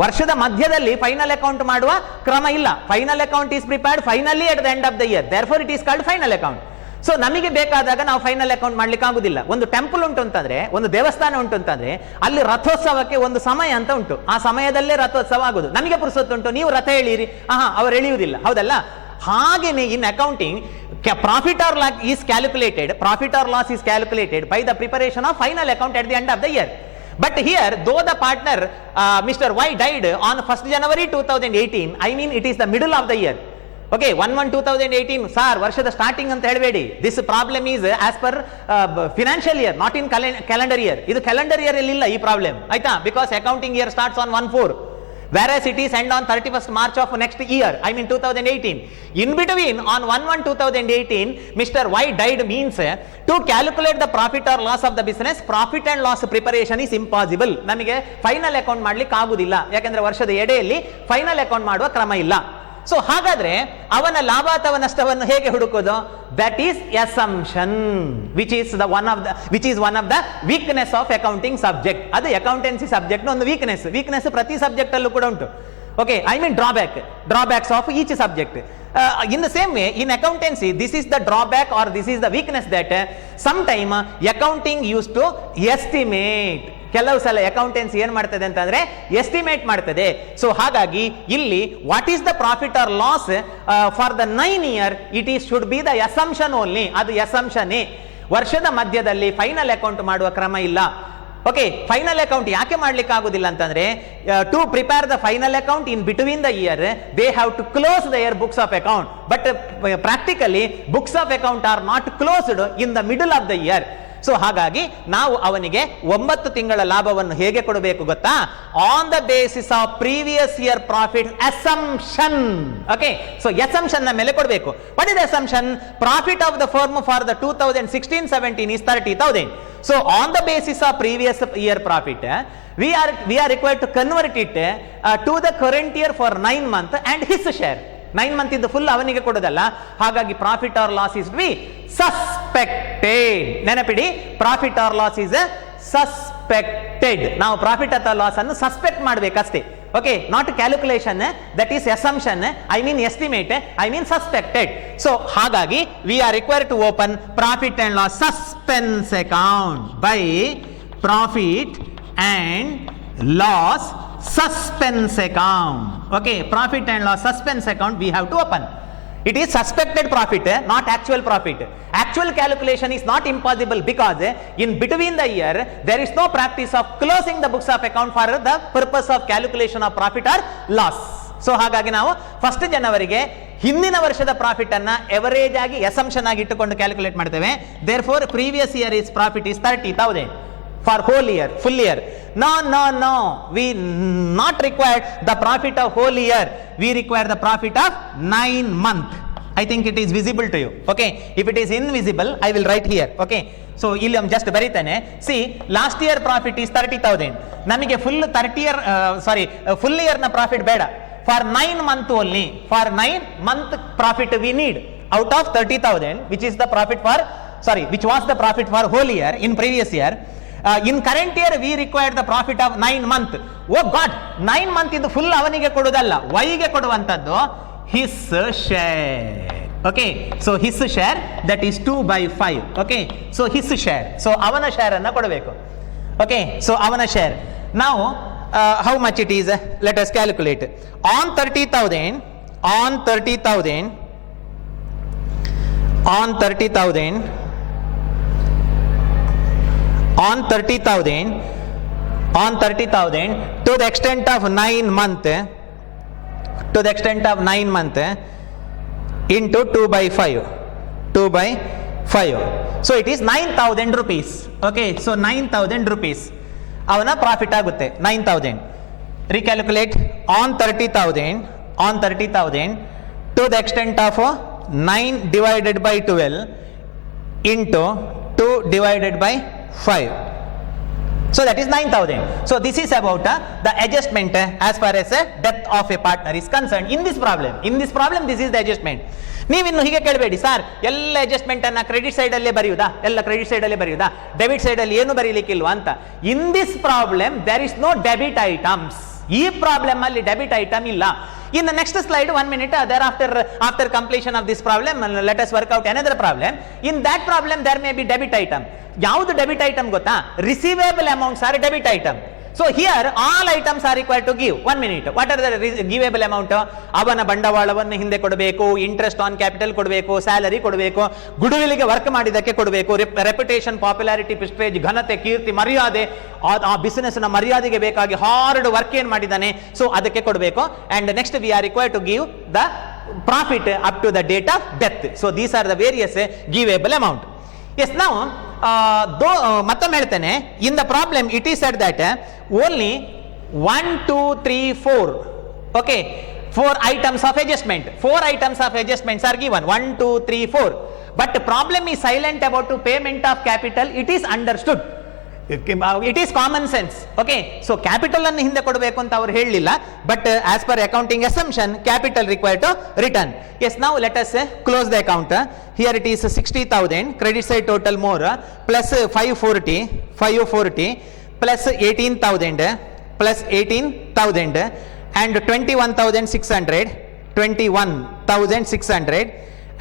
ವರ್ಷದ ಮಧ್ಯದಲ್ಲಿ final account ಮಾಡುವ ಕ್ರಮ ಇಲ್ಲ. Final account is prepared finally at the end of the year. Therefore it is called final account. So ನಮಗೆ ಬೇಕಾದಾಗ ನಾವು final account ಮಾಡ್ಲಿಕ್ಕೆ ಆಗುದಿಲ್ಲ. ಒಂದು ಟೆಂಪಲ್ ಉಂಟು ಅಂತಂದ್ರೆ, ಒಂದು ದೇವಸ್ಥಾನ ಉಂಟು ಅಂತಂದ್ರೆ, ಅಲ್ಲಿ ರಥೋತ್ಸವಕ್ಕೆ ಒಂದು ಸಮಯ ಅಂತ ಉಂಟು. ಆ ಸಮಯದಲ್ಲೇ ರಥೋತ್ಸವ ಆಗುದು. ನಮಗೆ ಪುರುಸೊತ್ತುಂಟು, ನೀವು ರಥ ಎಳೀರಿ, ಅವರು ಎಳೆಯುವುದಿಲ್ಲ, ಹೌದಲ್ಲ? ಹಾಗೇನೆ ಇನ್ accounting profit or loss is calculated by the preparation of final account at the end of the year. But here, though the partner Mr. Y died on 1st January 2018, I mean it is the middle of the year. Okay, 1/1/2018, sir, ವರ್ಷದ ಸ್ಟಾರ್ಟಿಂಗ್ ಅಂತ ಹೇಳಬೇಡಿ. This problem is as per financial year, not in calendar year. ಇದು calendar year ಅಲ್ಲಿ ಇಲ್ಲ ಈ ಪ್ರಾಬ್ಲಮ್, ಆಯ್ತಾ? Because accounting year starts on 1/4. whereas it is end on 31st March of next year, I mean 2018. In between, on 1/1/2018, Mr. Y died means to calculate the profit or loss of the business, profit and loss preparation is impossible. ನಮಗೆ final account ಮಾಡ್ಲಿಕ್ಕೆ ಆಗುದಿಲ್ಲ, ಯಾಕಂದ್ರೆ ವರ್ಷದ ಎಡೆಯಲ್ಲಿ final account ಮಾಡುವ ಕ್ರಮ ಇಲ್ಲ. ಸೊ ಹಾಗಾದ್ರೆ ಅವನ ಲಾಭ ಅಥವಾ ನಷ್ಟವನ್ನು ಹೇಗೆ ಹುಡುಕೋದು? That is assumption, which is one of the weakness of accounting subject. ಅದು ಅಕೌಂಟೆನ್ಸಿ ಸಬ್ಜೆಕ್ಟ್ ಒಂದು ವೀಕ್ನೆಸ್ ಪ್ರತಿ ಸಬ್ಜೆಕ್ಟ್ ಅಲ್ಲೂ ಕೂಡ ಉಂಟು. Okay, I mean drawbacks of each subject. In the same way, in accountancy, this is the drawback or this is the weakness that sometime accounting used to estimate. ಕೆಲವು ಸಲ ಅಕೌಂಟೆನ್ಸಿ ಏನ್ ಮಾಡ್ತದೆ ಅಂತಂದ್ರೆ ಎಸ್ಟಿಮೇಟ್ ಮಾಡ್ತದೆ. ಸೊ ಹಾಗಾಗಿ ಇಲ್ಲಿ what is the profit or loss for the 9 year, it is should be the assumption only. ಅದು ಅಸಂಪ್ಷನ್. ವರ್ಷದ ಮಧ್ಯದಲ್ಲಿ ಫೈನಲ್ ಅಕೌಂಟ್ ಮಾಡುವ ಕ್ರಮ ಇಲ್ಲ. ಓಕೆ, ಫೈನಲ್ ಅಕೌಂಟ್ ಯಾಕೆ ಮಾಡ್ಲಿಕ್ಕೆ ಆಗುದಿಲ್ಲ ಅಂತಂದ್ರೆ, to prepare the final account in between the year they have to close their books of account. But practically books of account are not closed in the middle of the year. So ಹಾಗಾಗಿ ನಾವು ಅವನಿಗೆ 9 ತಿಂಗಳ ಲಾಭವನ್ನು ಹೇಗೆ ಕೊಡಬೇಕು ಗೊತ್ತಾ? On the basis of previous year profit assumption. Okay, so assumption ನ ಮೇಲೆ ಕೊಡಬೇಕು. What is assumption? Profit of the firm for the 2016-17 is 30,000. So on the basis of previous year profit, we are required to convert it to the current year for 9 months and his share. 9 month ಇದ್ದು full ಅವನಿಗೆ ಕೊಡೋದಲ್ಲ. ಹಾಗಾಗಿ profit or loss is be suspected. ನೆನಪಿಡಿ, profit or loss is suspected. ನಾವು profit ಅಥವಾ loss ಅನ್ನು suspect ಮಾಡಬೇಕಷ್ಟೇ. Okay, not calculation, that is assumption, I mean estimate, I mean suspected. So ಹಾಗಾಗಿ we are required to open profit and loss suspense account by profit and loss suspense account. Okay, profit and loss suspense account we have to open. It is suspected profit, not actual profit. Actual calculation is not impossible because in between the year there is no practice of closing the books of account for the purpose of calculation of profit or loss. So ಹಾಗಾಗಿ ನಾವು 1st ಜನವರಿಗೆ ಹಿಂದಿನ ವರ್ಷದ ಪ್ರಾಫಿಟ್ ಅನ್ನ ಎವರೇಜ್ ಆಗಿ ಅಸಂಪ್ಷನ್ ಆಗಿ ಇಟ್ಟುಕೊಂಡು ಕ್ಯಾಲ್ಕುಲೇಟ್ ಮಾಡ್ತೇವೆ. Therefore previous year is profit is 30,000 for whole year, full year. No, we not require the profit of whole year, we require the profit of 9 month. I think it is visible to you. Okay, if it is invisible I will write here. Okay, so ಇಲ್ಲಿ just ಬರೀತಾನೆ. See, last year profit is 30,000. ನಮಗೆ full 30 year full year ನ profit ಬೇಡ. For 9 month only, for 9 month profit we need out of 30,000, which is the profit for which was the profit for whole year in previous year. In current year we require the profit of 9 month. Oh God, 9 month ಇದು ಫುಲ್ ಅವನಿಗೆ ಕೊಡುವುದಲ್ಲ, ವೈಗೆ ಕೊಡುವಂತದ್ದು his share. Okay, so his share, that is 2/5. Okay, so his share, so ಅವನ share ಅನ್ನ ಕೊಡಬೇಕು. Okay, so ಅವನ share. Now how much it is? Let us calculate. On 30,000 to the extent of 9 month into 2/5. So it is 9,000 rupees. Okay, so 9,000 rupees avana profit agutte. 9,000 recalculate. On 30,000 to the extent of 9 divided by 12 into 2 divided by 5. So that is 9,000. So this is about the adjustment as far as death of a partner is concerned. In this problem this is the adjustment. ನೀವಿನ್ನು ಹೀಗೆ ಕೇಳಬೇಡಿ, ಸರ್ ಎಲ್ಲ ಅಡ್ಜಸ್ಟ್ಮೆಂಟ್ ಅನ್ನ credit side ಅಲ್ಲೇ ಬರೆಯುವುದಾ, ಎಲ್ಲ credit side ಅಲ್ಲೇ ಬರೆಯುವುದಾ, ಡೆಬಿಟ್ ಸೈಡ್ ಅಲ್ಲಿ ಏನು ಬರೀಲಿಕ್ಕಿಲ್ವಾ ಅಂತ. In this problem there is no debit items. ಈ ಪ್ರಾಬ್ಲಮ್ ಅಲ್ಲಿ ಡೆಬಿಟ್ ಐಟಮ್ ಇಲ್ಲ. In the next slide, 1 minute, after completion of this problem, let us work out another problem. In that problem there may be debit item. ಯಾವುದು debit item ಗೊತ್ತಾ? Receivable amounts are debit item. So here all items are required to give. 1 minute, what are the giveable amount? ಅವನ ಬಂಡವಾಳವನ್ನು ಹಿಂದೆ ಕೊಡಬೇಕು, interest on capital ಕೊಡಬೇಕು, salary ಕೊಡಬೇಕು, ಗುಡ್ವಿಲ್ಗೆ ವರ್ಕ್ ಮಾಡಿದಕ್ಕೆ ಕೊಡಬೇಕು, ರೆಪ್ಯುಟೇಷನ್, ಪಾಪ್ಯುಲಾರಿಟಿ, ಪ್ರೆಸ್ಟೇಜ್, ಘನತೆ, ಕೀರ್ತಿ, ಮರ್ಯಾದೆ, ಆ ಬಿಸಿನೆಸ್ ನ ಮರ್ಯಾದೆಗೆ ಬೇಕಾಗಿ ಹಾರ್ಡ್ ವರ್ಕ್ ಏನ್ ಮಾಡಿದ್ದಾನೆ, ಸೊ ಅದಕ್ಕೆ ಕೊಡಬೇಕು. And next we are required to give the profit up to the date of death. So these are the various giveable amount. Yes, ನಾವು ಮತ್ತೊಮ್ಮೆ ಹೇಳ್ತೇನೆ. In the problem it is said that only 1, 2, 3, 4 okay 4 items of adjustment. 4 items of adjustments are given, 1, 2, 3, 4, but the problem is silent about to payment of capital. It is understood, it is common sense. Okay, so capital ಅನ್ನು ಹಿಂದೆ ಕೊಡಬೇಕು ಅಂತ ಅವರು ಹೇಳಲಿಲ್ಲ, but as per accounting assumption capital required to return. Yes, now let us close the account. Here it is 60,000, credit side total more, plus 540 plus 18,000 plus 18,000 and 21,600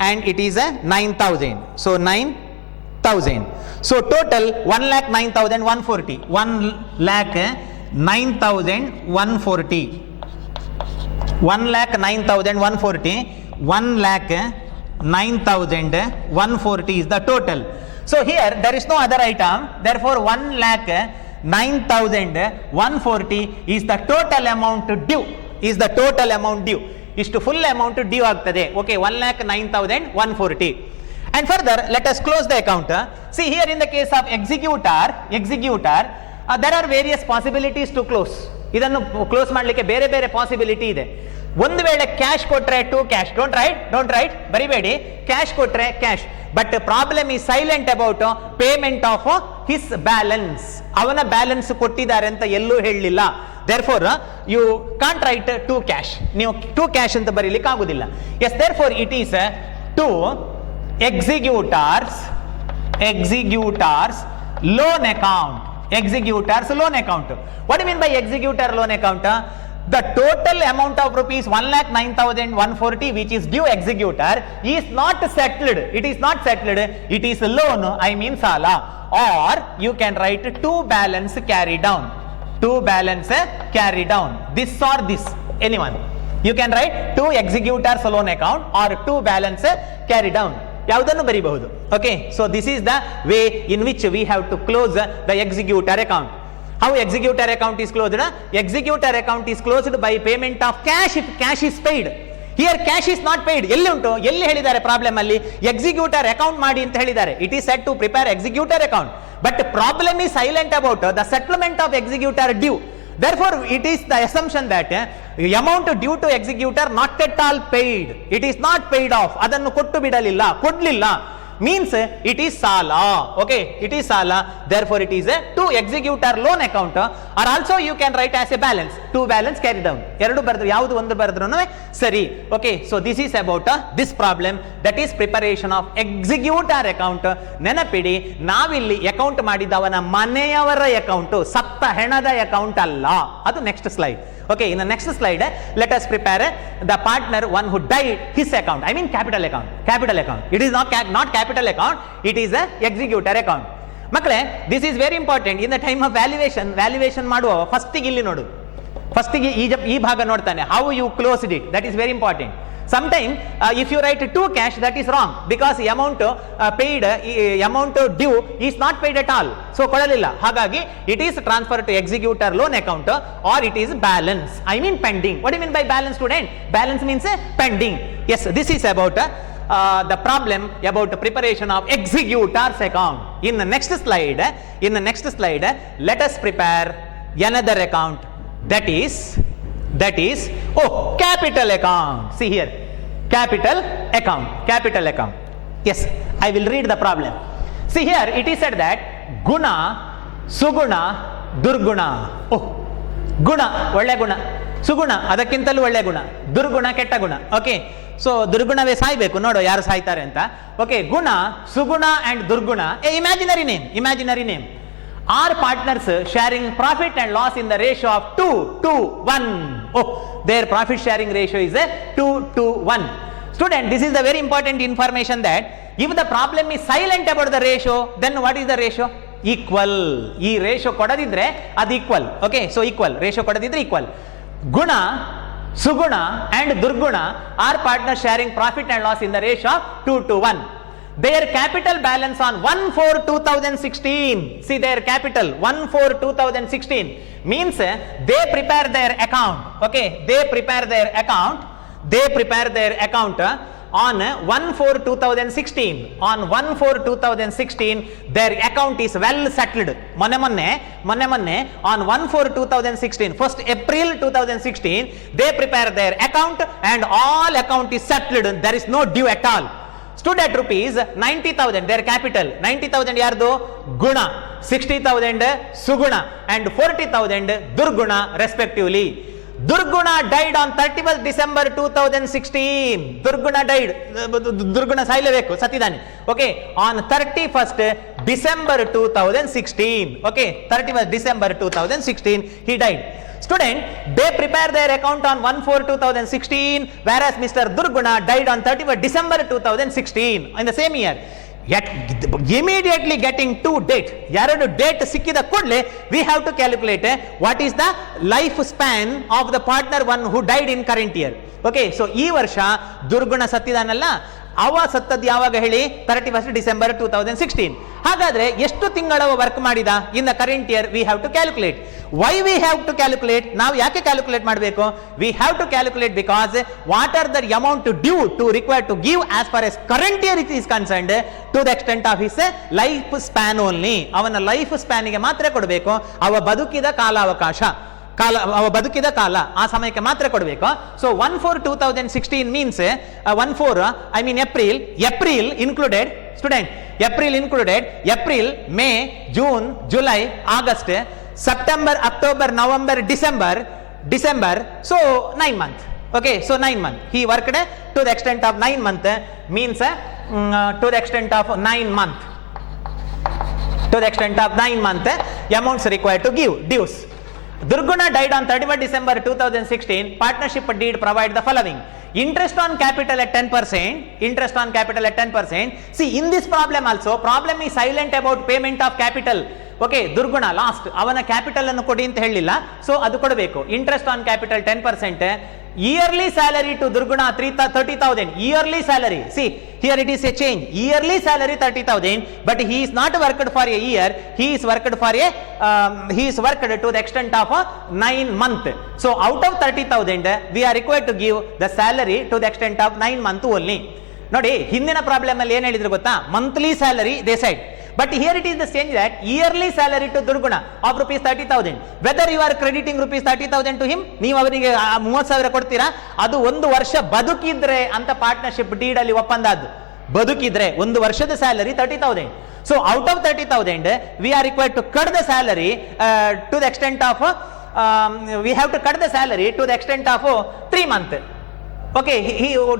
and it is 9,000. So 9,000. So total 1,09,140. 1,09,140. 1,09,140. 1,09,140 is the total. So here there is no other item. Therefore 1,09,140 is the total amount due. ಇಷ್ಟು full amount due ಆಗ್ತದೆ. ಓಕೆ, 1,09,140. And further, let us close the account. See here in the case of executor, there are various possibilities to close. ಇದನ್ನು close ಮಾಡಲಿಕ್ಕೆ ಬೇರೆ ಬೇರೆ possibility ಇದೆ. ಒಂದು ವೇಳೆ cash ಕೊಟ್ರೆ ಟು ಕ್ಯಾಶ್, ಡೋಂಟ್ ರೈಟ್ ಬರಿಬೇಡಿ, ಕ್ಯಾಶ್ ಕೊಟ್ರೆ cash. But problem is silent about payment of his balance. ಅವನ ಬ್ಯಾಲೆನ್ಸ್ ಕೊಟ್ಟಿದ್ದಾರೆ ಅಂತ ಎಲ್ಲೂ ಹೇಳಲಿಲ್ಲ. therefore you can't write to cash. ನೀವು ಟು ಕ್ಯಾಶ್ ಅಂತ ಬರೀಲಿಕ್ಕೆ ಆಗುದಿಲ್ಲ. yes, therefore it is to executors loan account. What do you mean by executor loan account? The total amount of rupees 1,09,140 which is due executor is not settled. It is not settled. It is loan, I mean sala. Or you can write to balance carry down. This or this, anyone. You can write to executors loan account or to balance carry down. ಯಾವುದನ್ನು ಬರೀಬಹುದು. Okay, so this is the way in which we have to close the executor account. How executor account is closed? Executor account is closed by payment of cash if cash is paid. Here cash is not paid. ಎಲ್ಲಿ ಉಂಟು? ಎಲ್ಲಿ ಹೇಳಿದ್ದಾರೆ ಪ್ರಾಬ್ಲಮ್ ಅಲ್ಲಿ? Executor account ಮಾಡಿ ಅಂತ ಹೇಳಿದ್ದಾರೆ. It is said to prepare executor account. But problem is silent about the settlement of executor due. Therefore, it is the assumption that amount due to executor not at all paid. It is not paid off. Adannu kottu bidalilla, kodlilla. Means it is sala. Okay, it is sala. Therefore, it is a to executor loan account. Or also you can write as a balance. To balance carry down. Eradu baradru yavadu ondu baradru sari. Okay, so this is about this problem, that is preparation of executor account. Nenapidi navilli account madidavana maneyavara account, satta henada account alla. Adu next slide. Okay, in the next slide, let us prepare the partner one who died, his account. I mean capital account. It is not capital account. It is a executor account. Makle, this is very important. In the time of valuation ಮಾಡುವ ಫಸ್ಟಿಗೆ ಇಲ್ಲಿ ನೋಡು. ಫಸ್ಟಿಗೆ ಈ ಭಾಗ ನೋಡ್ತಾನೆ. How you closed it, that is very important. Sometimes if you write to cash, that is wrong because amount paid, amount due is not paid at all. So ಕೊಡಲಿಲ್ಲ. ಹಾಗಾಗಿ it is transferred to executor loan account or it is balance. I mean pending. What do you mean by balance, student? Balance means pending. Yes, this is about the problem about preparation of executor's account. In the next slide, let us prepare another account. That is capital account. See here, capital account. Yes, I will read the problem. See here, it is said that guna, suguna, durguna. Guna ಒಳ್ಳೆ ಗುಣ, ಸುಗುಣ ಅದಕ್ಕಿಂತಲೂ ಒಳ್ಳೆ ಗುಣ, ದುರ್ಗುಣ ಕೆಟ್ಟ ಗುಣ. Okay, so ದುರ್ಗುಣವೇ ಸಾಯ್ಬೇಕು, ನೋಡು ಯಾರು ಸಾಯ್ತಾರೆ ಅಂತ. Okay, Guna, Suguna and Durguna, imaginary name. Are partners sharing profit and loss in the ratio of 2:1? Their profit sharing ratio is 2:1. Student, this is the very important information that if the problem is silent about the ratio, then what is the ratio? Equal. ಈ ratio ಕೊಡದಿದ್ರೆ ಅದು equal. Okay, so equal, ratio ಕೊಡದಿದ್ರೆ equal. Guna, Suguna and Durguna are partners sharing profit and loss in the ratio of 2:1. Their capital balance on 1/4/2016. See their capital 1/4/2016 means they prepare their account. Okay, they prepare their account on 1/4/2016. On 1/4/2016 their account is well settled. ಮೊನ್ನೆ on 1/4/2016, 1st April 2016 they prepare their account and all account is settled. There is no due at all. Stood at rupees 90,000, their capital. 90,000 yardu guna, 60,000 suguna and 40,000 durguna respectively. Durguna died on 31st December 2016. Durguna died. Durguna ಸಾಯಲೇಬೇಕು, ಸತ್ತಿದ್ದಾನೆ. Okay, on 31st December 2016. Okay, 31st December 2016 he died. Student, they prepare their account on 1/4/2016, whereas Mr. Durguna died on 31st December 2016 in the same year. Yet immediately getting to date, ಎರಡು ಡೇಟ್ ಸಿಕ್ಕಿದ ಕೂಡಲೇ we have to calculate what is the life span of the partner one who died in current year. Okay, so ಈ ವರ್ಷ ದುರ್ಗುಣ ಸತ್ತಿದಾನಲ್ಲ, ಅವ ಸತ್ತದ್ದು ಯಾವಾಗ ಹೇಳಿ 31st December 2016. ಹಾಗಾದ್ರೆ ಎಷ್ಟು ತಿಂಗಳ ವರ್ಕ್ ಮಾಡಿದ in the current year we have to calculate. Why we have to calculate? ನಾವು ಯಾಕೆ ಕ್ಯಾಲ್ಕುಲೇಟ್ ಮಾಡಬೇಕು? We have to calculate because what are the amount due to require to give as far as current year it is concerned to the extent of his life span only. ಅವನ life ಸ್ಪ್ಯಾನಿಗೆ ಮಾತ್ರ ಕೊಡಬೇಕು. ಅವ ಬದುಕಿದ ಕಾಲಾವಕಾಶ, ಅವ ಬದುಕಿದ ಕಾಲ, ಆ ಸಮಯಕ್ಕೆ ಮಾತ್ರ ಕೊಡಬೇಕು. ಸೊ 1/4/2016 ಮೀನ್ಸ್ 1/4 I mean April included student, April included April, May, June, July, August, September, October, November, December, so 9 months. Okay, so 9 months he worked to the extent of 9 months means to the extent of 9 months, to the extent of 9 months amounts required to give dues. Durguna died on 31st December 2016. Partnership deed provide the following: interest on capital at 10%. See, in this problem also, problem is silent about payment of capital. Okay, Durguna last ಅವನ capital ಅನ್ನು ಕೊಡಿ ಅಂತ ಹೇಳಿಲ್ಲ, so ಅದು ಕೊಡಬೇಕು. Interest on capital 10%. Yearly salary to Durguna 30,000 yearly salary. See here it is a change. Yearly salary 30,000, but he is not worked for a year, he is worked to the extent of 9 months. So out of 30,000 we are required to give the salary to the extent of 9 months only. ನೋಡಿ, ಹಿಂದಿನ ಪ್ರಾಬ್ಲಮ್ ಅಲ್ಲಿ ಏನ್ ಹೇಳಿದ್ರು ಗೊತ್ತಾ? Monthly salary they side, but here it is the change that yearly salary to Durguna of rupees 30,000. Whether you are crediting rupees 30,000 to him, ನೀವು ಅವನಿಗೆ 30,000 ಕೊಡ್ತೀರಾ, ಅದು 1 ವರ್ಷ ಬದುಕಿದ್ರೆ ಅಂತ ಪಾರ್ಟ್ನರ್ಶಿಪ್ ಡೀಡ್ ಅಲ್ಲಿ ಒಪ್ಪಂದ. ಅದು ಬದುಕಿದ್ರೆ 1 ವರ್ಷದ ಸ್ಯಾಲರಿ 30,000. So out of 30,000 we are required to cut the salary to the extent of we have to cut the salary to the extent of 3 months. Okay,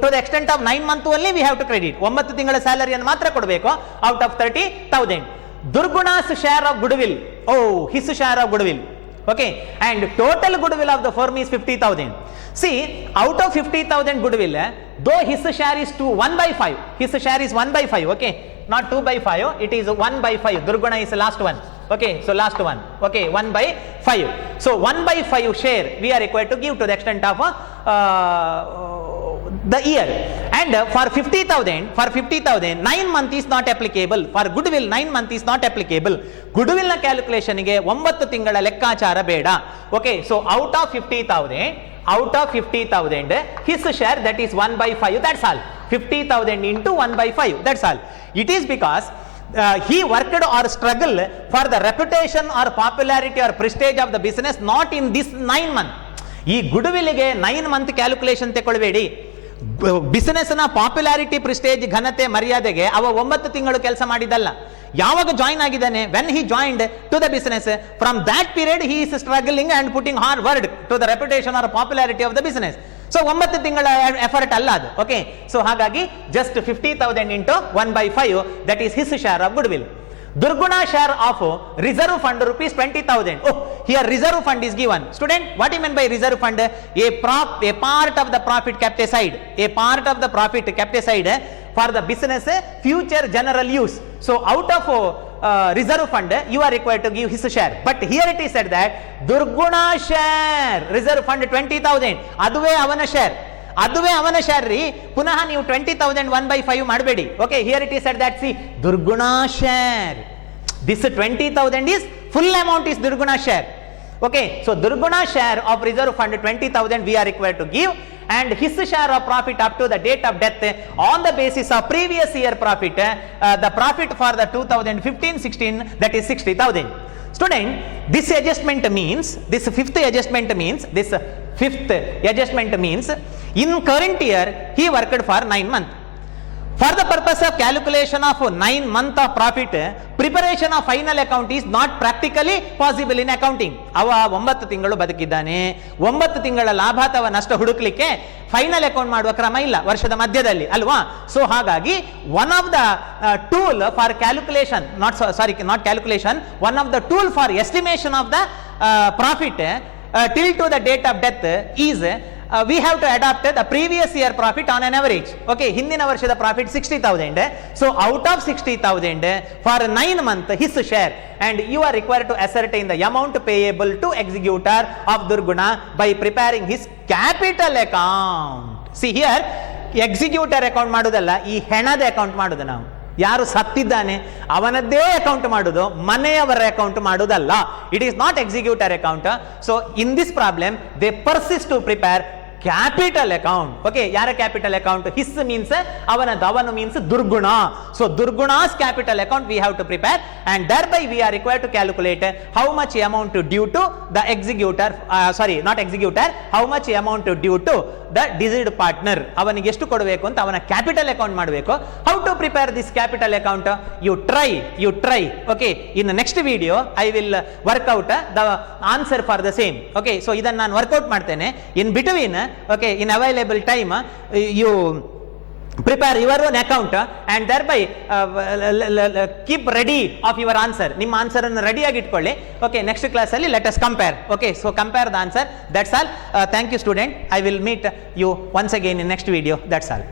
to the extent of 9 months only we have to credit. 9 ತಿಂಗಳ ಸ್ಯಾಲರಿಯನ್ನು ಮಾತ್ರ ಕೊಡಬೇಕು out of 30,000. Durguna's share of goodwill, his share of goodwill. Okay, and total goodwill of the firm is 50,000. See, out of 50,000 goodwill, though his share is 1/5, his share is 1/5. Okay, not 2/5, it is 1/5. Durguna is the last one. Okay, so last one. Okay, 1/5. So 1/5 share we are required to give to the extent of the year. And for 50,000 9 months is not applicable. For goodwill 9 months is not applicable. Goodwill na calculation ಗೆ 9 ತಿಂಗಳ ಲೆಕ್ಕಾಚಾರ ಬೇಡ. Okay, so out of 50,000 his share, that is 1/5, that's all. 50,000 into 1/5, that's all. It is because he worked or struggled for the reputation or popularity or prestige of the business, not in this 9 months. ಈ ಗುಡ್ವಿಲ್ಗೆ 9 month calculation ತಗೊಳ್ಬೇಡಿ. ಬಿಸಿನೆಸ್ ನ popularity, prestige, ಘನತೆ, ಮರ್ಯಾದೆಗೆ ಅವ 9 ತಿಂಗಳು ಕೆಲಸ ಮಾಡಿದಲ್ಲ. ಯಾವಾಗ ಜಾಯಿನ್ ಆಗಿದ್ದಾನೆ, when he joined to the business, from that period he is struggling and putting hard word to the reputation or popularity of the business. So 9 ತಿಂಗಳ ಎಫರ್ಟ್ ಅಲ್ಲ ಅದು. ಓಕೆ, ಸೊ ಹಾಗಾಗಿ just 50,000 into 1/5, that is his share of goodwill. Durguna share of reserve fund rupees 20,000. Here reserve fund is given. Student, what do you mean by reserve fund? A part of the profit kept aside. A part of the profit kept aside for the business future general use. So out of reserve fund you are required to give his share. But here it is said that Durguna share reserve fund 20,000. ಅದುವೇ ಅವನ ಶೇರ್ ರೀ. ಪುನಃ ನೀವು 20,000 1/5 ಮಾಡಬೇಡಿ. Okay, here it is said that see Durguna share, this 20,000 is full amount is Durguna share. Okay, so Durguna share of reserve fund 20,000 we are required to give, and his share of profit up to the date of death on the basis of previous year profit, the profit for the 2015-16, that is 60,000. Student, this fifth adjustment means in current year he worked for 9 months. For the purpose of calculation of 9 months of profit, preparation of final account is not practically possible in accounting. ಅವ 9 ತಿಂಗಳು ಬದುಕಿದ್ದಾನೆ, 9 ತಿಂಗಳ ಲಾಭ ಅಥವಾ ನಷ್ಟ ಹುಡುಕ್ಲಿಕ್ಕೆ final account ಮಾಡುವ ಕ್ರಮ ಇಲ್ಲ ವರ್ಷದ ಮಧ್ಯದಲ್ಲಿ ಅಲ್ವಾ. ಸೊ ಹಾಗಾಗಿ one of the tool for calculation, not calculation, one of the tool for estimation of the profit till to the date of death is we have to adopt the previous year profit on an average. Okay, ಹಿಂದಿನ ವರ್ಷದ ಪ್ರಾಫಿಟ್ 60,000. So out of 60,000 for 9 months his share, and you are required to ascertain the amount payable to executor of Durguna by preparing his capital account. See here, executor account ಮಾಡೋದಲ್ಲ, ಈ ಹೆಣದ ಅಕೌಂಟ್ ಮಾಡೋದು ನಾವು. ಯಾರು ಸತ್ತಿದ್ದಾನೆ ಅವನದ್ದೇ ಅಕೌಂಟ್ ಮಾಡುದು, ಮನೆಯವರ ಅಕೌಂಟ್ ಮಾಡುವುದಲ್ಲ. It is not executor account. So in this problem they persist to prepare capital account. Okay, ಯಾರ ಕ್ಯಾಪಿಟಲ್ ಅಕೌಂಟ್? ಹಿಸ್ ಮೀನ್ಸ್ ಅವನದು, ಅವನು means Durguna. So Durguna's capital account we have to prepare and thereby we are required to calculate how much amount due to the executor, sorry not executor, how much amount due to the deceased partner. ಅವನಿಗೆ ಎಷ್ಟು ಕೊಡಬೇಕು ಅಂತ ಅವನ capital account ಮಾಡಬೇಕು. How to prepare this capital account? You try. Okay, in next video I will work out the answer for the same. Okay, so ಇದನ್ನು ನಾನು work out ಮಾಡ್ತೇನೆ. In between, okay, in available time you prepare your own account and thereby keep ready of your answer. ನಿಮ್ಮ answer ಅನ್ನು ready ಆಗಿ ಇಟ್ಕೊಳ್ಳಿ. Okay, next class ಅಲ್ಲಿ let us compare. Okay, so compare the answer. That's all. Thank you student. I will meet you once again in next video. That's all.